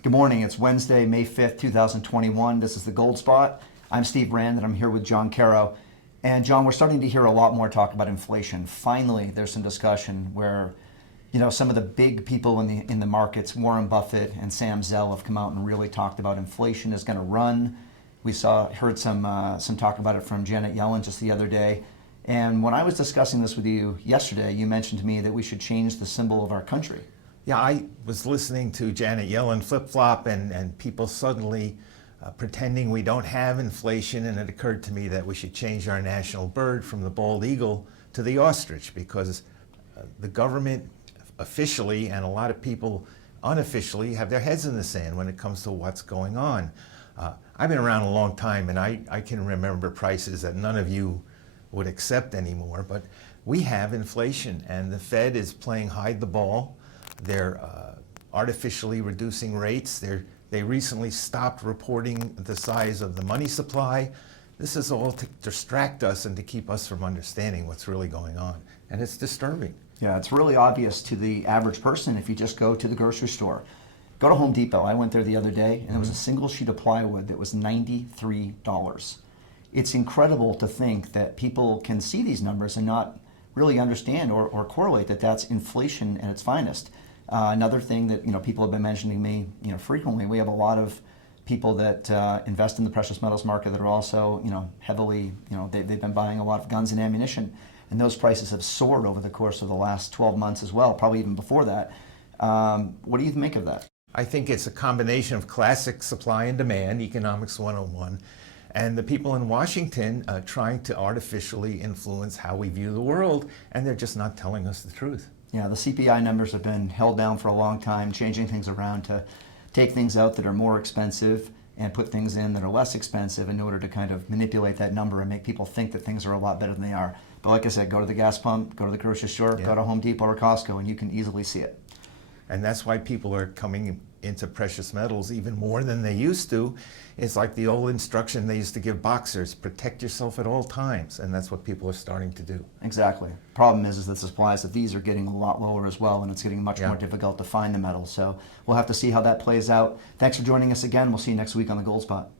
Good morning. It's Wednesday, May 5th, 2021. This is the Gold Spot. I'm Steve Rand, and I'm here with John Karow. And John, we're starting to hear a lot more talk about inflation. Finally, there's some discussion where, some of the big people in the markets, Warren Buffett and Zell, have come out and really talked about inflation is going to run. We heard some talk about it from Janet Yellen just the other day. And when I was discussing this with you yesterday, you mentioned to me that we should change the symbol of our country. Yeah, I was listening to Janet Yellen flip-flop and people suddenly pretending we don't have inflation, and it occurred to me that we should change our national bird from the bald eagle to the ostrich, because the government officially and a lot of people unofficially have their heads in the sand when it comes to what's going on. I've been around a long time, and I can remember prices that none of you would accept anymore, but we have inflation, and the Fed is playing hide the ball. They're artificially reducing rates. They recently stopped reporting the size of the money supply. This is all to distract us and to keep us from understanding what's really going on. And it's disturbing. Yeah, it's really obvious to the average person if you just go to the grocery store. Go to Home Depot. I went there the other day, and there was a single sheet of plywood that was $93. It's incredible to think that people can see these numbers and not really understand or correlate that that's inflation at its finest. Another thing that people have been mentioning to me frequently, we have a lot of people that invest in the precious metals market that are also heavily they've been buying a lot of guns and ammunition, and those prices have soared over the course of the last 12 months as well, probably even before that. What do you make of that? I think it's a combination of classic supply and demand, economics 101, and the people in Washington trying to artificially influence how we view the world, and they're just not telling us the truth. Yeah, the CPI numbers have been held down for a long time, changing things around to take things out that are more expensive and put things in that are less expensive in order to kind of manipulate that number and make people think that things are a lot better than they are. But like I said, go to the gas pump, go to the grocery store, Go to Home Depot or Costco, and you can easily see it. And that's why people are coming into precious metals even more than they used to. It's like the old instruction they used to give boxers: protect yourself at all times, and that's what people are starting to do. Exactly. Problem is that the supplies of these are getting a lot lower as well, and it's getting much more difficult to find the metals. So we'll have to see how that plays out. Thanks for joining us again. We'll see you next week on the Gold Spot.